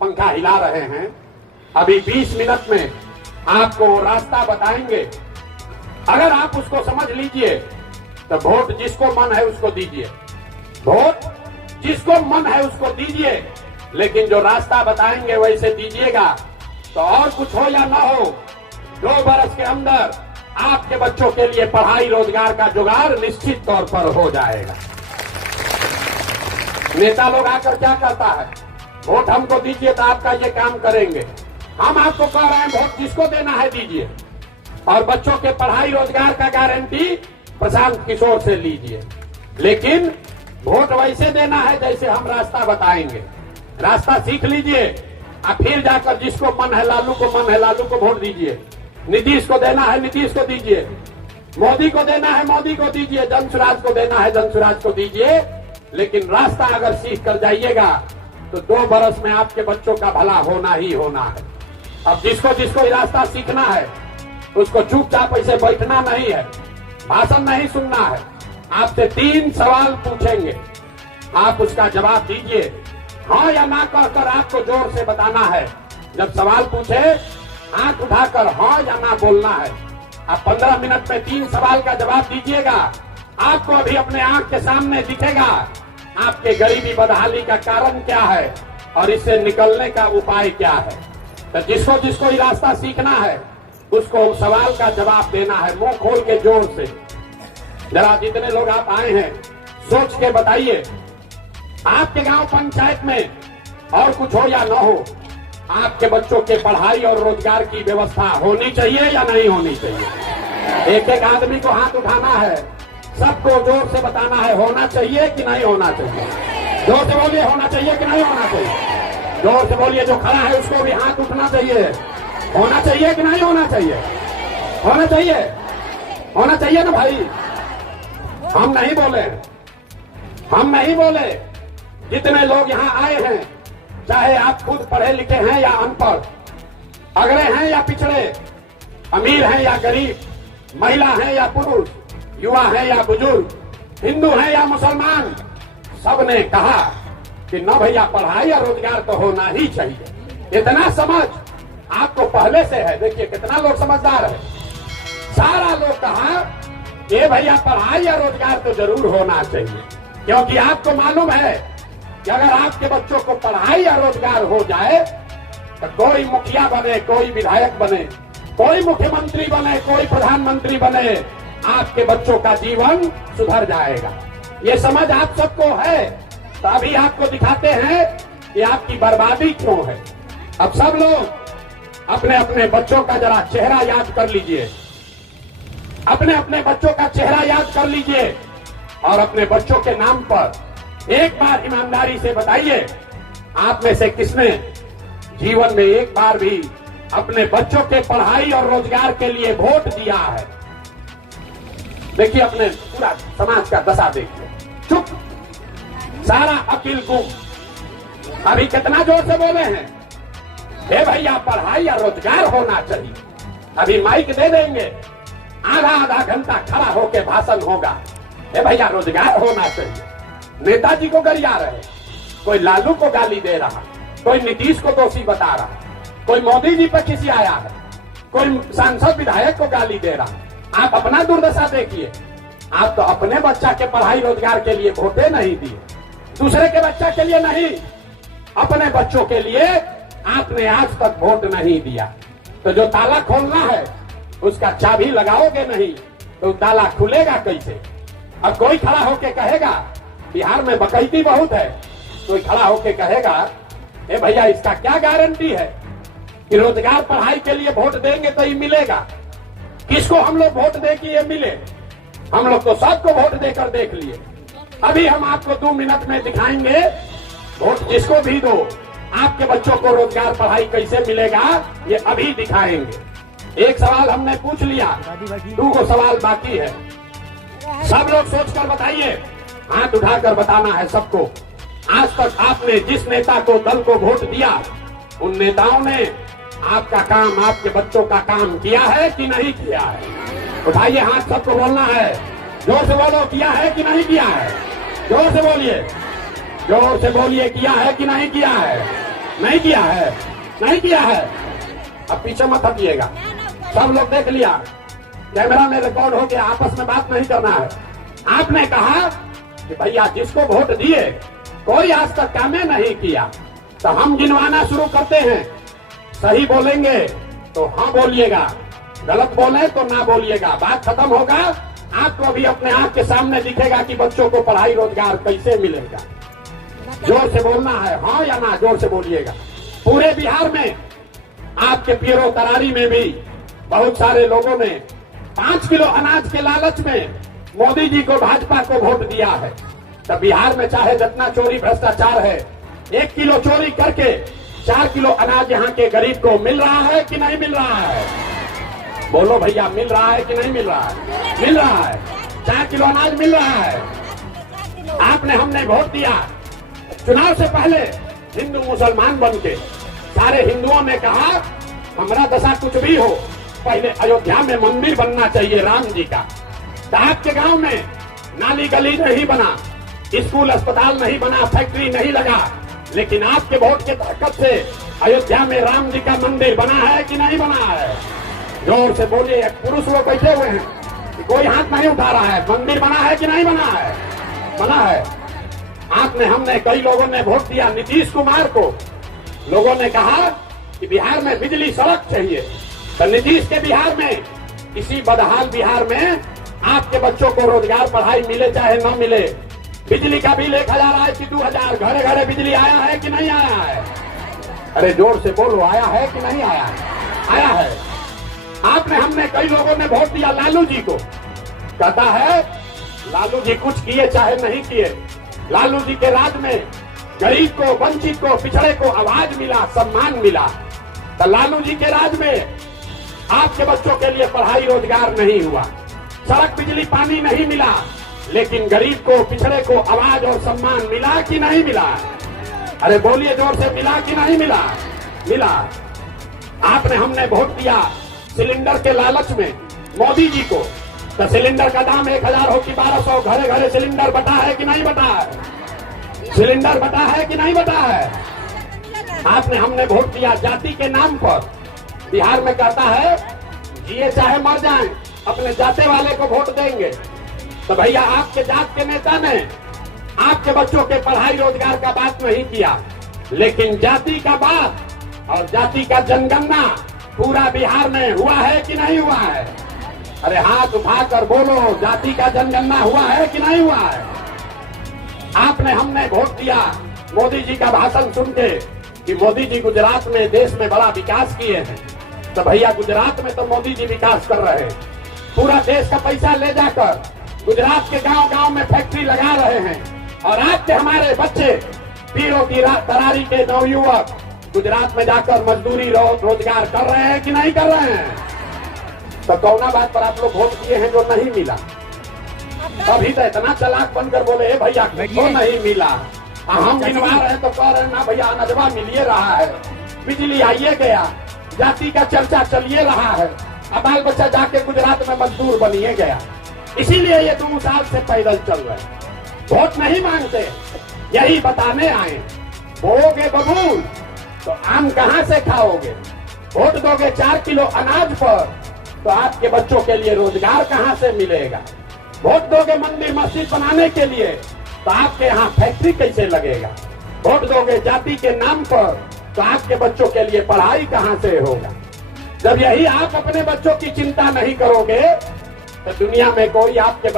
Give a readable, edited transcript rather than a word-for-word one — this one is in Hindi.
पंखा हिला रहे हैं। अभी 20 मिनट में आपको रास्ता बताएंगे। अगर आप उसको समझ लीजिए तो वोट जिसको मन है उसको दीजिए, वोट जिसको मन है उसको दीजिए, लेकिन जो रास्ता बताएंगे वैसे दीजिएगा। तो और कुछ हो या ना हो, 2 बरस के अंदर आपके बच्चों के लिए पढ़ाई रोजगार का जुगाड़ निश्चित तौर पर हो जाएगा। नेता लोग आकर क्या करता है, वोट हमको दीजिए तो आपका ये काम करेंगे। हम आपको कह रहे हैं वोट जिसको देना है दीजिए, और बच्चों के पढ़ाई रोजगार का गारंटी प्रशांत किशोर से लीजिए। लेकिन वोट वैसे देना है जैसे हम रास्ता बताएंगे। रास्ता सीख लीजिए, और फिर जाकर जिसको मन है लालू को मन है लालू को वोट दीजिए। नीतीश को देना है नीतीश को दीजिए, मोदी को देना है मोदी को दीजिए, जनसुराज को देना है जनसुराज को दीजिए। लेकिन रास्ता अगर सीख कर जाइएगा तो 2 बरस में आपके बच्चों का भला होना ही होना है। अब जिसको जिसको ये रास्ता सीखना है उसको चुपचाप ऐसे बैठना नहीं है, भाषण नहीं सुनना है। आपसे 3 सवाल पूछेंगे, आप उसका जवाब दीजिए। हाँ या ना कहकर आपको जोर से बताना है। जब सवाल पूछे आंख उठाकर हाँ या ना बोलना है। आप 15 मिनट में 3 सवाल का जवाब दीजिएगा। आपको अभी अपने आंख के सामने दिखेगा आपके गरीबी बदहाली का कारण क्या है और इससे निकलने का उपाय क्या है। तो जिसको जिसको ये रास्ता सीखना है उसको सवाल का जवाब देना है, मुंह खोल के जोर से। जरा जितने लोग आप आए हैं सोच के बताइए, आपके गांव पंचायत में और कुछ हो या न हो, आपके बच्चों के पढ़ाई और रोजगार की व्यवस्था होनी चाहिए या नहीं होनी चाहिए। एक एक आदमी को हाथ उठाना है, सबको जोर से बताना है होना चाहिए कि नहीं होना चाहिए। जोर से बोलिए होना चाहिए कि नहीं होना चाहिए। जोर से बोलिए, जो खड़ा है उसको भी हाथ उठना चाहिए। होना चाहिए कि नहीं होना चाहिए। होना चाहिए, होना चाहिए ना भाई। हम नहीं बोले, हम नहीं बोले। जितने लोग यहाँ आए हैं, चाहे आप खुद पढ़े लिखे हैं या अनपढ़, अगड़े हैं या पिछड़े, अमीर हैं या गरीब, महिला हैं या पुरुष, युवा है या बुजुर्ग, हिंदू है या मुसलमान, सबने कहा कि न भैया पढ़ाई और रोजगार तो होना ही चाहिए। इतना समझ आपको पहले से है। देखिए कितना लोग समझदार है। सारा लोग कहा कि भैया पढ़ाई या रोजगार तो जरूर होना चाहिए, क्योंकि आपको मालूम है कि अगर आपके बच्चों को पढ़ाई या रोजगार हो जाए तो कोई मुखिया बने, कोई विधायक बने, कोई मुख्यमंत्री बने, कोई प्रधानमंत्री बने, आपके बच्चों का जीवन सुधर जाएगा। ये समझ आप सबको है, तो अभी आपको दिखाते हैं कि आपकी बर्बादी क्यों है। अब सब लोग अपने अपने बच्चों का जरा चेहरा याद कर लीजिए, अपने अपने बच्चों का चेहरा याद कर लीजिए, और अपने बच्चों के नाम पर एक बार ईमानदारी से बताइए, आप में से किसने जीवन में एक बार भी अपने बच्चों के पढ़ाई और रोजगार के लिए वोट दिया है। देखिए अपने पूरा समाज का दशा देखिए, चुप, सारा अकिल गुम। अभी कितना जोर से बोले हैं, हे भैया पढ़ाई या रोजगार होना चाहिए। अभी माइक दे देंगे, आधा आधा घंटा खड़ा होकर भाषण होगा, हे भैया रोजगार होना चाहिए। नेताजी को गरिया रहे, कोई लालू को गाली दे रहा, कोई नीतीश को दोषी बता रहा, कोई मोदी जी पर किसी आया है, कोई सांसद विधायक को गाली दे रहा। आप अपना दुर्दशा देखिए। आप तो अपने बच्चा के पढ़ाई रोजगार के लिए वोटे नहीं दिए, दूसरे के बच्चा के लिए नहीं, अपने बच्चों के लिए आपने आज तक वोट नहीं दिया। तो जो ताला खोलना है उसका चाबी लगाओगे नहीं तो ताला खुलेगा कैसे। अब कोई खड़ा होके कहेगा बिहार में बकैती बहुत है, कोई खड़ा होके कहेगा ए भैया इसका क्या गारंटी है कि रोजगार पढ़ाई के लिए वोट देंगे तो ये मिलेगा। किसको हम लोग वोट दे कि ये मिले। हम लोग तो सबको वोट देकर देख लिए। अभी हम आपको 2 मिनट में दिखाएंगे, वोट जिसको भी दो आपके बच्चों को रोजगार पढ़ाई कैसे मिलेगा ये अभी दिखाएंगे। एक सवाल हमने पूछ लिया, 2 सवाल बाकी है। सब लोग सोचकर बताइए, हाथ उठाकर बताना है सबको। आज तक आपने जिस नेता को दल को वोट दिया उन नेताओं ने आपका काम, आपके बच्चों का काम किया है कि नहीं किया है। उठाइए हाथ, सबको बोलना है, जोर से बोलो, किया है कि नहीं किया है। जोर से बोलिए, जोर से बोलिए, किया है कि नहीं किया है। नहीं किया है, नहीं किया है। अब पीछे मत हटिएगा, सब लोग देख लिया, कैमरा में रिकॉर्ड हो गया, आपस में बात नहीं करना है। आपने कहा कि भैया जिसको वोट दिए कोई आज तक कामें नहीं किया, तो हम गिनवाना शुरू करते हैं। सही बोलेंगे तो हाँ बोलिएगा, गलत बोले तो ना बोलिएगा। बात खत्म होगा, आपको भी अपने आंख के सामने दिखेगा कि बच्चों को पढ़ाई रोजगार कैसे मिलेगा। जोर से बोलना है, हाँ या ना, जोर से बोलिएगा। पूरे बिहार में आपके पीरो तरारी में भी बहुत सारे लोगों ने 5 किलो अनाज के लालच में मोदी जी को, भाजपा को वोट दिया है। तब बिहार में चाहे जितना चोरी भ्रष्टाचार है, 1 किलो चोरी करके 4 किलो अनाज यहाँ के गरीब को मिल रहा है कि नहीं मिल रहा है? बोलो भैया, मिल रहा है कि नहीं मिल रहा है? मिल रहा है, 4 किलो अनाज मिल रहा है। आपने, हमने वोट दिया, चुनाव से पहले हिंदू मुसलमान बन के सारे हिंदुओं ने कहा हमारा दशा कुछ भी हो, पहले अयोध्या में मंदिर बनना चाहिए राम जी का। तो आपके गांव में नाली गली नहीं बना, स्कूल अस्पताल नहीं बना, फैक्ट्री नहीं लगा, लेकिन आपके वोट के ताकत से अयोध्या में राम जी का मंदिर बना है कि नहीं बना है? जोर से बोलिए। पुरुष लोग बैठे हुए हैं, कोई हाथ नहीं उठा रहा है। मंदिर बना है कि नहीं बना है? बना है। आपने, हमने, कई लोगों ने वोट दिया नीतीश कुमार को। लोगों ने कहा कि बिहार में बिजली सड़क चाहिए, तो नीतीश के बिहार में, इसी बदहाल बिहार में आपके बच्चों को रोजगार, पढ़ाई मिले चाहे न मिले, बिजली का बिल 1000 आए कि 2000, घरे घरे बिजली आया है कि नहीं आया है? अरे जोर से बोलो, आया है कि नहीं आया है? आया है। आपने, हमने, कई लोगों ने वोट दिया लालू जी को। कहता है लालू जी कुछ किए चाहे नहीं किए, लालू जी के राज में गरीब को, वंचित को, पिछड़े को आवाज मिला, सम्मान मिला। तो लालू जी के राज में आपके बच्चों के लिए पढ़ाई रोजगार नहीं हुआ, सड़क बिजली पानी नहीं मिला, लेकिन गरीब को, पिछड़े को आवाज और सम्मान मिला कि नहीं मिला? अरे बोलिए जोर से, मिला कि नहीं मिला? मिला। आपने, हमने वोट दिया सिलेंडर के लालच में मोदी जी को। तो सिलेंडर का दाम 1000 हो कि 1200, घरे घरे सिलेंडर बटा है कि नहीं बटा है? सिलेंडर बटा है कि नहीं बटा है? आपने, हमने वोट दिया जाति के नाम पर। बिहार में कहता है जिए चाहे मर जाएं, अपने जाते वाले को वोट देंगे। तो भैया आपके जात के नेता ने आपके बच्चों के पढ़ाई रोजगार का बात नहीं किया, लेकिन जाति का बात और जाति का जनगणना पूरा बिहार में हुआ है कि नहीं हुआ है? अरे हाथ उठाकर बोलो, जाति का जनगणना हुआ है कि नहीं हुआ है? आपने, हमने वोट दिया मोदी जी का भाषण सुन के कि मोदी जी गुजरात में, देश में बड़ा विकास किए हैं। तो भैया गुजरात में तो मोदी जी विकास कर रहे हैं, पूरा देश का पैसा ले जाकर गुजरात के गांव गांव में फैक्ट्री लगा रहे हैं। और आज के हमारे बच्चे, पीरो की तरारी के नवयुवक गुजरात में जाकर मजदूरी रोजगार कर रहे हैं कि नहीं कर रहे हैं? तो कौना बात पर आप लोग वोट दिए हैं जो नहीं मिला? अभी तो इतना चालाक बनकर बोले भैया तो नहीं मिला, हम गिनवा रहे हैं तो कह रहे हैं ना भैया अनजवा मिलिए रहा है, बिजली आइए गया, जाति का चर्चा चलिए रहा है, अब बाल बच्चा जाके गुजरात में मजदूर बनिए गया। इसीलिए ये 2 साल से पैदल चल रहे हैं, वोट नहीं मांगते, यही बताने आए। बोओगे बबूल तो आम कहाँ से खाओगे? वोट दोगे 4 किलो अनाज पर तो आपके बच्चों के लिए रोजगार कहाँ से मिलेगा? वोट दोगे मंदिर मस्जिद बनाने के लिए तो आपके यहाँ फैक्ट्री कैसे लगेगा? वोट दोगे जाति के नाम पर तो आपके बच्चों के लिए पढ़ाई कहाँ से होगा? जब यही आप अपने बच्चों की चिंता नहीं करोगे तो दुनिया में कोई आपके